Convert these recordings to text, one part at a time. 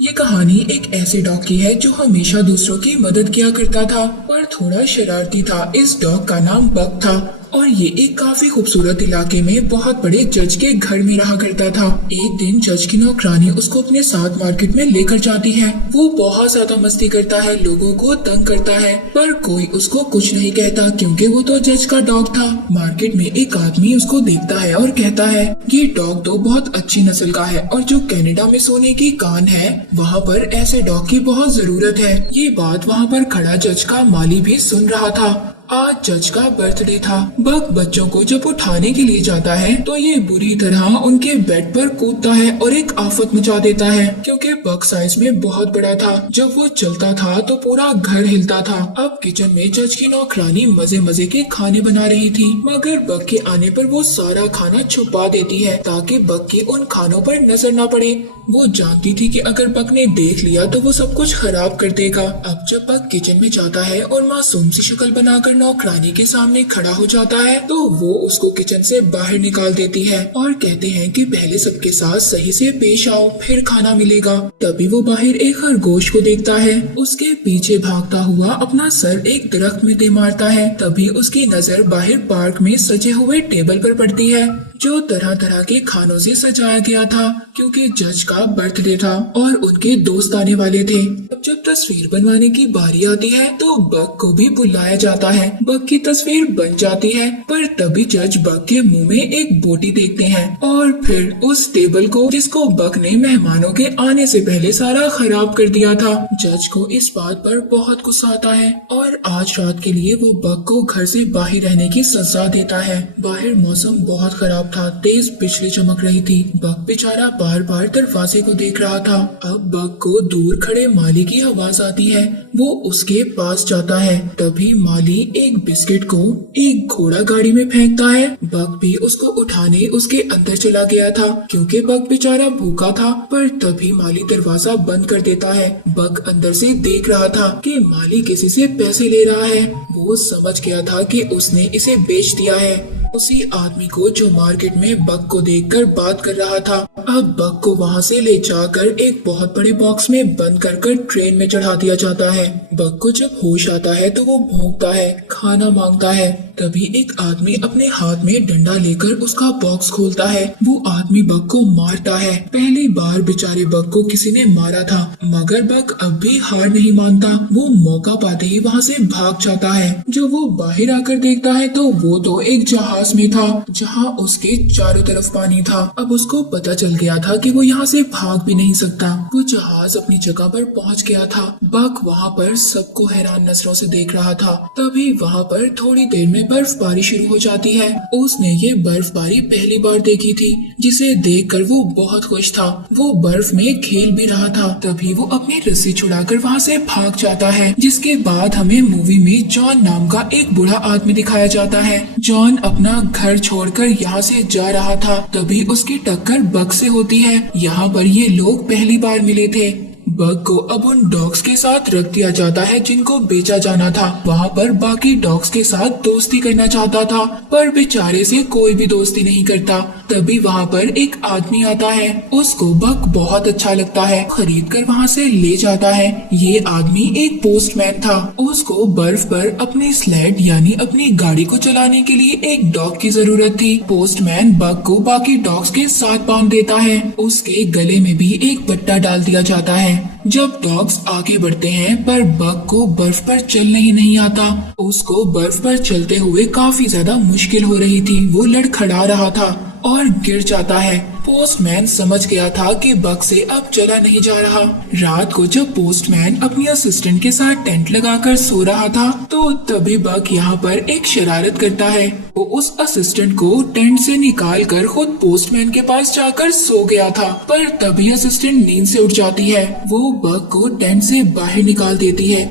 ये कहानी एक ऐसे डॉग की है जो हमेशा दूसरों की मदद किया करता था पर थोड़ा शरारती था। इस डॉग का नाम बक था और ये एक काफी खूबसूरत इलाके में बहुत बड़े जज के घर में रहा करता था। एक दिन जज की नौकरानी उसको अपने साथ मार्केट में लेकर जाती है। वो बहुत ज्यादा मस्ती करता है, लोगों को तंग करता है, पर कोई उसको कुछ नहीं कहता क्योंकि वो तो जज का डॉग था। मार्केट में एक आदमी उसको देखता है और कहता है, ये डॉग तो बहुत अच्छी नस्ल का है और जो कनाडा में सोने की कान है वहाँ पर ऐसे डॉग की बहुत जरूरत है। ये बात वहाँ पर खड़ा जज का माली भी सुन रहा था। आज जज का बर्थडे था। बक बच्चों को जब उठाने के लिए जाता है तो ये बुरी तरह उनके बेड पर कूदता है और एक आफत मचा देता है क्योंकि बक साइज में बहुत बड़ा था। जब वो चलता था तो पूरा घर हिलता था। अब किचन में जज की नौकरानी मजे मजे के खाने बना रही थी, मगर बक के आने पर वो सारा खाना छुपा देती है ताकि बक की उन खानों पर नजर न पड़े। वो जानती थी कि अगर बक ने देख लिया तो वो सब कुछ खराब कर देगा। अब जब बक किचन में जाता है और मासूम सी शक्ल बनाकर नौकरानी के सामने खड़ा हो जाता है तो वो उसको किचन से बाहर निकाल देती है और कहते हैं कि पहले सबके साथ सही से पेश आओ फिर खाना मिलेगा। तभी वो बाहर एक खरगोश को देखता है, उसके पीछे भागता हुआ अपना सर एक दरख्त में दे मारता है। तभी उसकी नजर बाहर पार्क में सजे हुए टेबल पर पड़ती है जो तरह तरह के खानों से सजाया गया था क्योंकि जज का बर्थडे था और उनके दोस्त आने वाले थे। अब जब तस्वीर बनवाने की बारी आती है तो बक को भी बुलाया जाता है। बक की तस्वीर बन जाती है पर तभी जज बक के मुंह में एक बोटी देखते हैं और फिर उस टेबल को जिसको बक ने मेहमानों के आने से पहले सारा खराब कर दिया था। जज को इस बात पर बहुत गुस्सा आता है और आज रात के लिए वो बक को घर से बाहर रहने की सजा देता है। बाहर मौसम बहुत खराब था, तेज बिजली चमक रही थी। बक बेचारा बार बार दरवाजे को देख रहा था। अब बक को दूर खड़े माली की आवाज आती है। वो उसके पास जाता है। तभी माली एक बिस्किट को एक घोड़ा गाड़ी में फेंकता है। बक भी उसको उठाने उसके अंदर चला गया था क्योंकि बक बेचारा भूखा था, पर तभी माली दरवाजा बंद कर देता है। बक अंदर से देख रहा था कि माली किसी से पैसे ले रहा है। वो समझ गया था कि उसने इसे बेच दिया है, उसी आदमी को जो मार्केट में बक को देखकर बात कर रहा था। अब बक को वहाँ से ले जाकर एक बहुत बड़े बॉक्स में बंद कर ट्रेन में चढ़ा दिया जाता है। बक को जब होश आता है तो वो भौंकता है, खाना मांगता है। तभी एक आदमी अपने हाथ में डंडा लेकर उसका बॉक्स खोलता है। वो आदमी बक को मारता है। पहली बार बेचारे बक को किसी ने मारा था, मगर बक अब भी हार नहीं मानता। वो मौका पाते ही वहाँ से भाग जाता है। जब वो बाहर आकर देखता है तो वो तो एक जहाज में था जहाँ उसके चारों तरफ पानी था। अब उसको पता चल गया था कि वो यहाँ से भाग भी नहीं सकता। वो जहाज अपनी जगह पर पहुँच गया था। बक वहाँ पर सबको हैरान नजरों से देख रहा था। तभी वहाँ पर थोड़ी देर में बर्फबारी शुरू हो जाती है। उसने ये बर्फबारी पहली बार देखी थी, जिसे देखकर वो बहुत खुश था। वो बर्फ में खेल भी रहा था। तभी वो अपनी रस्सी छुड़ाकर वहाँ से भाग जाता है, जिसके बाद हमें मूवी में जॉन नाम का एक बूढ़ा आदमी दिखाया जाता है। जॉन अपना घर छोड़कर यहाँ से जा रहा था। तभी उसकी टक्कर बक से होती है। यहाँ पर ये लोग पहली बार मिले थे। बक को अब उन डॉग्स के साथ रख दिया जाता है जिनको बेचा जाना था। वहाँ पर बाकी डॉग्स के साथ दोस्ती करना चाहता था, पर बेचारे से कोई भी दोस्ती नहीं करता। तभी वहाँ पर एक आदमी आता है। उसको बक बहुत अच्छा लगता है, खरीद कर वहाँ से ले जाता है। ये आदमी एक पोस्टमैन था। उसको बर्फ पर अपनी स्लेड यानी अपनी गाड़ी को चलाने के लिए एक डॉग की जरूरत थी। पोस्टमैन बक को बाकी डॉग्स के साथ बांध देता है। उसके गले में भी एक पट्टा डाल दिया जाता है। जब डॉग्स आगे बढ़ते हैं पर बक को बर्फ पर चलने ही नहीं आता। उसको बर्फ पर चलते हुए काफी ज्यादा मुश्किल हो रही थी। वो लड़खड़ा रहा था और गिर जाता है। पोस्टमैन समझ गया था कि बक से अब चला नहीं जा रहा। रात को जब पोस्टमैन अपनी असिस्टेंट के साथ टेंट लगाकर सो रहा था तो तभी बक यहाँ पर एक शरारत करता है। वो उस असिस्टेंट को टेंट से निकाल कर खुद पोस्टमैन के पास जाकर सो गया था, पर तभी असिस्टेंट नींद से उठ जाती है। वो बक को टेंट से बाहर निकाल देती है।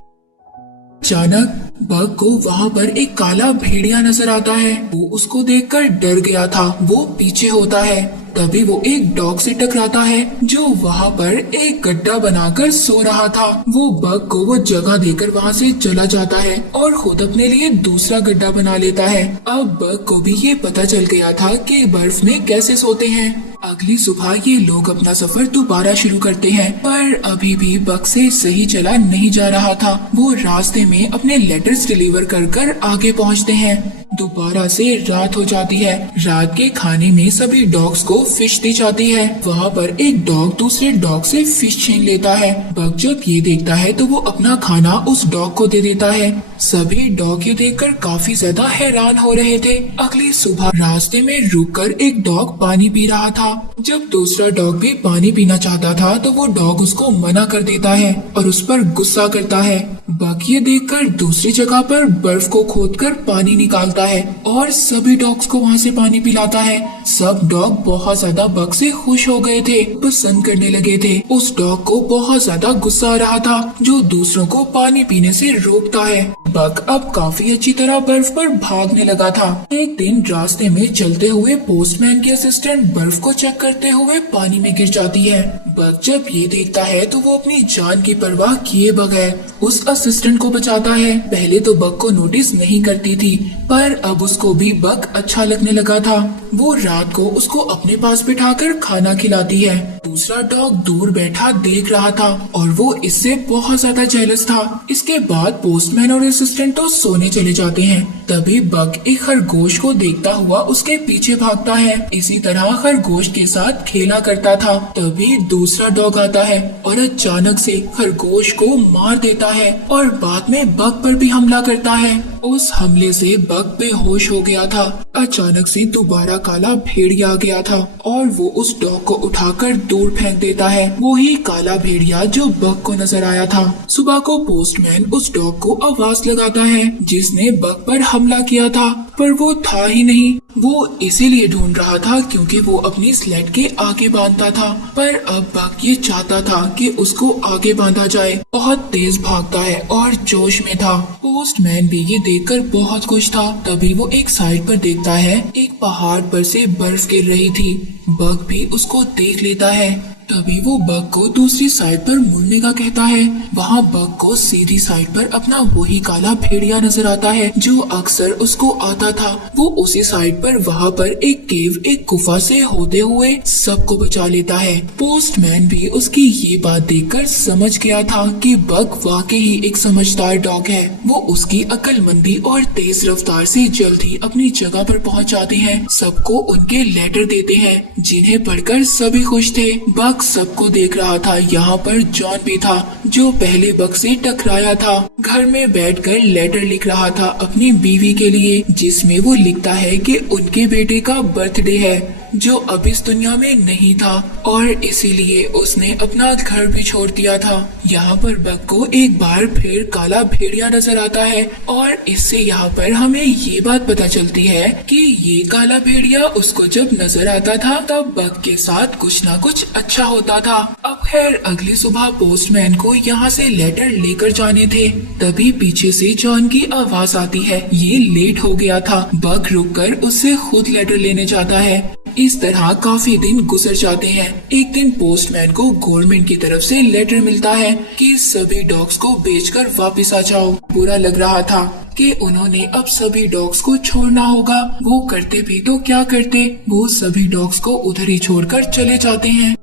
अचानक बक को वहाँ पर एक काला भेड़िया नजर आता है। वो उसको देखकर डर गया था। वो पीछे होता है। तभी वो एक डॉग से टकराता है जो वहाँ पर एक गड्ढा बनाकर सो रहा था। वो बक को वो जगह देकर वहाँ से चला जाता है और खुद अपने लिए दूसरा गड्ढा बना लेता है। अब बक को भी ये पता चल गया था कि बर्फ में कैसे सोते हैं। अगली सुबह ये लोग अपना सफर दोबारा शुरू करते हैं, पर अभी भी बक से सही चला नहीं जा रहा था। वो रास्ते में अपने लेटर्स डिलीवर कर कर आगे पहुंचते हैं। दोबारा से रात हो जाती है। रात के खाने में सभी डॉग्स को फिश दी जाती है। वहाँ पर एक डॉग दूसरे डॉग से फिश छीन लेता है। बक जब ये देखता है तो वो अपना खाना उस डॉग को दे देता है। सभी डॉग ये देखकर काफी ज्यादा हैरान हो रहे थे। अगली सुबह रास्ते में रुककर एक डॉग पानी पी रहा था। जब दूसरा डॉग भी पानी पीना चाहता था तो वो डॉग उसको मना कर देता है और उस पर गुस्सा करता है। बक ये देखकर दूसरी जगह पर बर्फ को खोदकर पानी निकालता है और सभी डॉग्स को वहाँ से पानी पिलाता है। सब डॉग बहुत ज्यादा बक से खुश हो गए थे, पसंद करने लगे थे। उस डॉग को बहुत ज्यादा गुस्सा आ रहा था जो दूसरों को पानी पीने से रोकता है। बक अब काफी अच्छी तरह बर्फ पर भागने लगा था। एक दिन रास्ते में चलते हुए पोस्टमैन की असिस्टेंट बर्फ को चेक करते हुए पानी में गिर जाती है। बक जब ये देखता है तो वो अपनी जान की परवाह किए बगैर उस असिस्टेंट को बचाता है। पहले तो बक को नोटिस नहीं करती थी, पर अब उसको भी बक अच्छा लगने लगा था। वो रात को उसको अपने पास बिठाकर खाना खिलाती है। दूसरा डॉग दूर बैठा देख रहा था और वो इससे बहुत ज्यादा जेलस था। इसके बाद पोस्टमैन और असिस्टेंट तो सोने चले जाते हैं। तभी बक एक खरगोश को देखता हुआ उसके पीछे भागता है। इसी तरह खरगोश के साथ खेला करता था। तभी दूसरा डॉग आता है और अचानक से खरगोश को मार देता है और बाद में बक पर भी हमला करता है। उस हमले से बक बेहोश हो गया था। अचानक से दोबारा काला भेड़िया आ गया था और वो उस डॉग को उठाकर दूर फेंक देता है। वो ही काला भेड़िया जो बक को नजर आया था। सुबह को पोस्टमैन उस डॉग को आवाज लगाता है जिसने बक पर हमला किया था, पर वो था ही नहीं। वो इसीलिए ढूंढ रहा था क्योंकि वो अपनी स्लेड के आगे बांधता था, पर अब बक ये चाहता था कि उसको आगे बांधा जाए। बहुत तेज भागता है और जोश में था। पोस्टमैन भी ये देखकर बहुत खुश था। तभी वो एक साइड पर देखता है एक पहाड़ पर से बर्फ गिर रही थी। बक भी उसको देख लेता है। तभी वो बक को दूसरी साइड पर मुड़ने का कहता है। वहाँ बक को सीधी साइड पर अपना वही काला भेड़िया नजर आता है जो अक्सर उसको आता था। वो उसी साइड पर वहाँ पर एक केव, एक गुफा से होते हुए सबको बचा लेता है। पोस्टमैन भी उसकी ये बात देखकर समझ गया था कि बक वाकई ही एक समझदार डॉग है। वो उसकी अक्लमंदी और तेज रफ्तार से जल्द ही अपनी जगह पर पहुँच जाते हैं। सबको उनके लेटर देते हैं जिन्हें पढ़कर सभी खुश थे। बक सबको देख रहा था। यहाँ पर जॉन भी था जो पहले बक से टकराया था। घर में बैठकर लेटर लिख रहा था अपनी बीवी के लिए, जिसमें वो लिखता है कि उनके बेटे का बर्थडे है जो अब इस दुनिया में नहीं था और इसीलिए उसने अपना घर भी छोड़ दिया था। यहाँ पर बक को एक बार फिर काला भेड़िया नजर आता है और इससे यहाँ पर हमें ये बात पता चलती है कि ये काला भेड़िया उसको जब नजर आता था तब बक के साथ कुछ ना कुछ अच्छा होता था। अब खैर अगली सुबह पोस्टमैन को यहाँ से लेटर लेकर जाने थे। तभी पीछे से जॉन की आवाज आती है। ये लेट हो गया था। बक रुककर उससे खुद लेटर लेने जाता है। इस तरह काफी दिन गुजर जाते हैं। एक दिन पोस्टमैन को गवर्नमेंट की तरफ से लेटर मिलता है कि सभी डॉग्स को बेचकर वापस आ जाओ। बुरा लग रहा था कि उन्होंने अब सभी डॉग्स को छोड़ना होगा। वो करते भी तो क्या करते, वो सभी डॉग्स को उधर ही छोड़कर चले जाते हैं।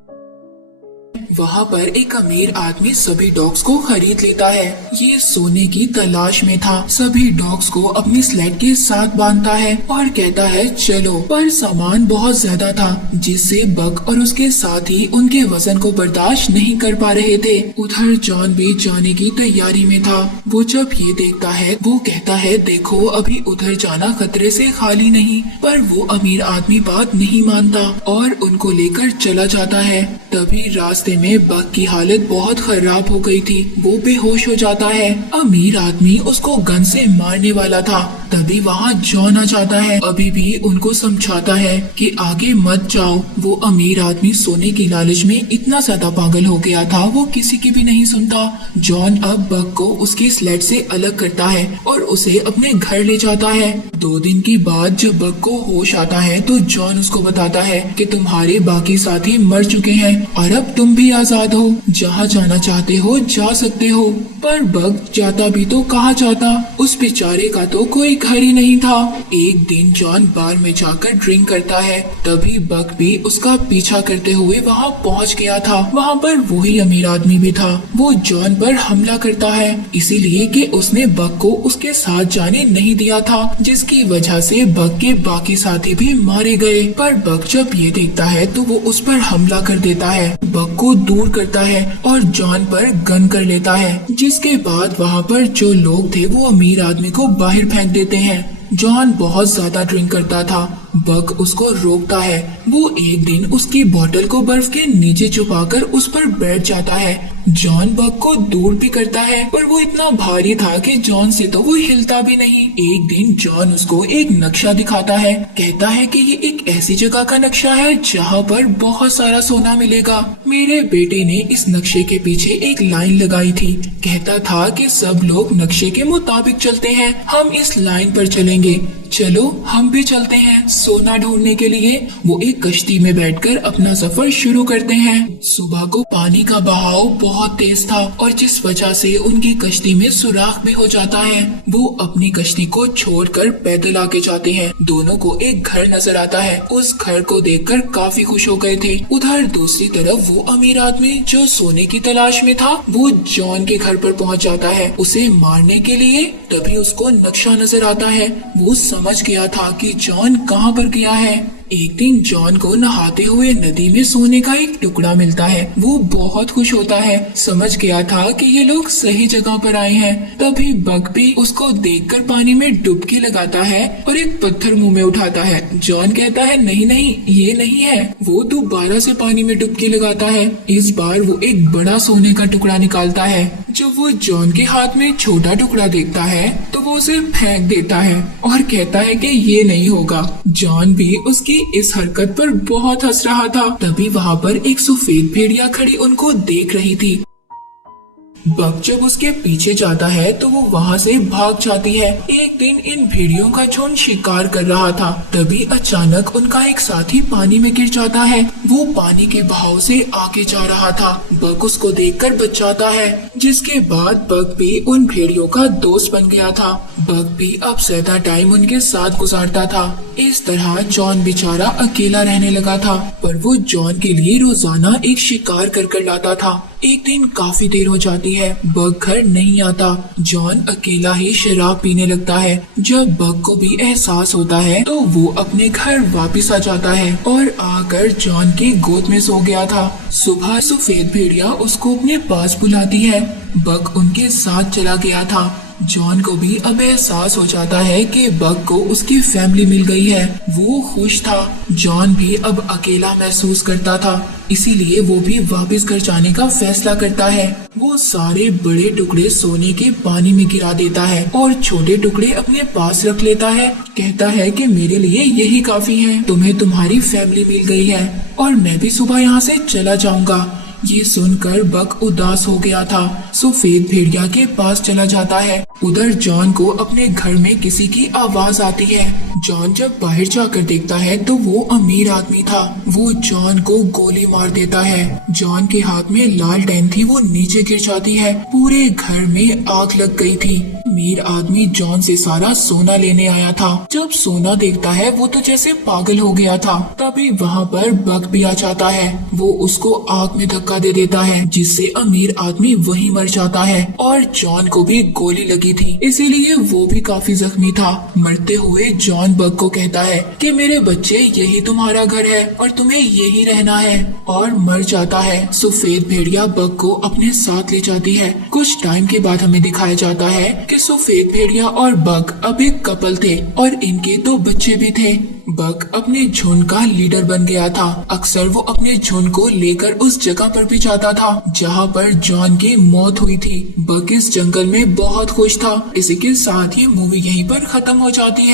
वहाँ पर एक अमीर आदमी सभी डॉग्स को खरीद लेता है। ये सोने की तलाश में था। सभी डॉग्स को अपनी स्लेड के साथ बांधता है और कहता है चलो, पर सामान बहुत ज्यादा था जिससे बक और उसके साथी उनके वजन को बर्दाश्त नहीं कर पा रहे थे। उधर जॉन भी जाने की तैयारी में था। वो जब ये देखता है वो कहता है देखो अभी उधर जाना खतरे से खाली नहीं, पर वो अमीर आदमी बात नहीं मानता और उनको लेकर चला जाता है। तभी रास्ते में बक की हालत बहुत खराब हो गई थी। वो बेहोश हो जाता है। अमीर आदमी उसको गन से मारने वाला था। तभी वहाँ जॉन आ जाता है। अभी भी उनको समझाता है कि आगे मत जाओ। वो अमीर आदमी सोने की लालच में इतना ज्यादा पागल हो गया था वो किसी की भी नहीं सुनता। जॉन अब बक को उसकी स्लेड से अलग करता है और उसे अपने घर ले जाता है। 2 दिन के बाद जब बक को होश आता है तो जॉन उसको बताता है कि तुम्हारे बाकी साथी मर चुके हैं और अब तुम भी आजाद हो, जहाँ जाना चाहते हो जा सकते हो। पर बग जाता भी तो कहाँ जाता, उस बेचारे का तो कोई घर ही नहीं था। एक दिन जॉन बार में जाकर ड्रिंक करता है, तभी बग भी उसका पीछा करते हुए वहाँ पहुँच गया था। वहाँ पर वही अमीर आदमी भी था। वो जॉन पर हमला करता है, इसीलिए कि उसने बग को उसके साथ जाने नहीं दिया था, जिसकी वजह से बग के बाकी साथी भी मारे गए। पर बग जब ये देखता है तो वो उस पर हमला कर देता है, बग को दूर करता है और जॉन पर गन कर लेता है। जिसके बाद वहाँ पर जो लोग थे वो अमीर आदमी को बाहर फेंक देते हैं। जॉन बहुत ज्यादा ड्रिंक करता था, बग उसको रोकता है। वो एक दिन उसकी बोतल को बर्फ के नीचे छुपाकर उस पर बैठ जाता है। जॉन बग को दूर भी करता है, पर वो इतना भारी था कि जॉन से तो वो हिलता भी नहीं। एक दिन जॉन उसको एक नक्शा दिखाता है, कहता है कि ये एक ऐसी जगह का नक्शा है जहाँ पर बहुत सारा सोना मिलेगा। मेरे बेटे ने इस नक्शे के पीछे एक लाइन लगाई थी, कहता था कि सब लोग नक्शे के मुताबिक चलते हैं, हम इस लाइन पर चलेंगे, चलो हम भी चलते हैं सोना ढूंढने के लिए। वो एक कश्ती में बैठकर अपना सफर शुरू करते हैं। सुबह को पानी का बहाव बहुत तेज था और जिस वजह से उनकी कश्ती में सुराख भी हो जाता है। वो अपनी कश्ती को छोड़कर पैदल आगे जाते हैं। दोनों को एक घर नजर आता है, उस घर को देखकर काफी खुश हो गए थे। उधर दूसरी तरफ वो अमीर आदमी जो सोने की तलाश में था, वो जॉन के घर पर पहुंच जाता है उसे मारने के लिए। तभी उसको नक्शा नजर आता है, वो समझ गया था कि जॉन कहाँ पर गया है। एक दिन जॉन को नहाते हुए नदी में सोने का एक टुकड़ा मिलता है। वो बहुत खुश होता है, समझ गया था कि ये लोग सही जगह पर आए हैं। तभी बग भी उसको देखकर पानी में डुबकी लगाता है और एक पत्थर मुंह में उठाता है। जॉन कहता है नहीं नहीं ये नहीं है। वो दोबारा से पानी में डुबकी लगाता है। इस बार वो एक बड़ा सोने का टुकड़ा निकालता है। जब वो जॉन के हाथ में छोटा टुकड़ा देखता है तो वो उसे फेंक देता है और कहता है कि ये नहीं होगा। जॉन भी उसकी इस हरकत पर बहुत हंस रहा था। तभी वहाँ पर एक सफेद भेड़िया खड़ी उनको देख रही थी। बग जब उसके पीछे जाता है तो वो वहाँ से भाग जाती है। एक दिन इन भेड़ियों का झुंड शिकार कर रहा था, तभी अचानक उनका एक साथी पानी में गिर जाता है। वो पानी के बहाव से आगे जा रहा था, बग उसको देखकर बचाता है। जिसके बाद बग भी उन भेड़ियों का दोस्त बन गया था। बग भी अब ज्यादा टाइम उनके साथ गुजारता था। इस तरह जॉन बेचारा अकेला रहने लगा था, पर वो जॉन के लिए रोजाना एक शिकार कर लाता था। एक दिन काफी देर हो जाती है, बग घर नहीं आता। जॉन अकेला ही शराब पीने लगता है। जब बग को भी एहसास होता है तो वो अपने घर वापस आ जाता है और आकर जॉन की गोद में सो गया था। सुबह सफेद भेड़िया उसको अपने पास बुलाती है। बग उनके साथ चला गया था। जॉन को भी अब एहसास हो जाता है कि बग को उसकी फैमिली मिल गई है। वो खुश था। जॉन भी अब अकेला महसूस करता था, इसीलिए वो भी वापस घर जाने का फैसला करता है। वो सारे बड़े टुकड़े सोने के पानी में गिरा देता है और छोटे टुकड़े अपने पास रख लेता है। कहता है कि मेरे लिए यही काफी है, तुम्हें तुम्हारी फैमिली मिल गई है और मैं भी सुबह यहाँ से चला जाऊंगा। ये सुनकर बग उदास हो गया था। सफेद भेड़िया के पास चला जाता है। उधर जॉन को अपने घर में किसी की आवाज आती है। जॉन जब बाहर जाकर देखता है तो वो अमीर आदमी था। वो जॉन को गोली मार देता है। जॉन के हाथ में लालटेन थी, वो नीचे गिर जाती है। पूरे घर में आग लग गई थी। अमीर आदमी जॉन से सारा सोना लेने आया था। जब सोना देखता है वो तो जैसे पागल हो गया था। तभी वहाँ पर बग भी आ जाता है। वो उसको आग में धक्का दे देता है, जिससे अमीर आदमी वहीं मर जाता है और जॉन को भी गोली लगी थी, इसीलिए वो भी काफी जख्मी था। मरते हुए जॉन बग को कहता है कि मेरे बच्चे यही तुम्हारा घर है और तुम्हें यही रहना है, और मर जाता है। सफेद भेड़िया बग को अपने साथ ले जाती है। कुछ टाइम के बाद हमें दिखाया जाता है कि सफेद भेड़िया और बग अब एक कपल थे और इनके 2 बच्चे भी थे। बग अपने झुंड का लीडर बन गया था। अक्सर वो अपने झुंड को लेकर उस जगह पर भी जाता था जहाँ पर जॉन की मौत हुई थी। बग इस जंगल में बहुत खुश था। इसी के साथ ये मूवी यहीं पर खत्म हो जाती है।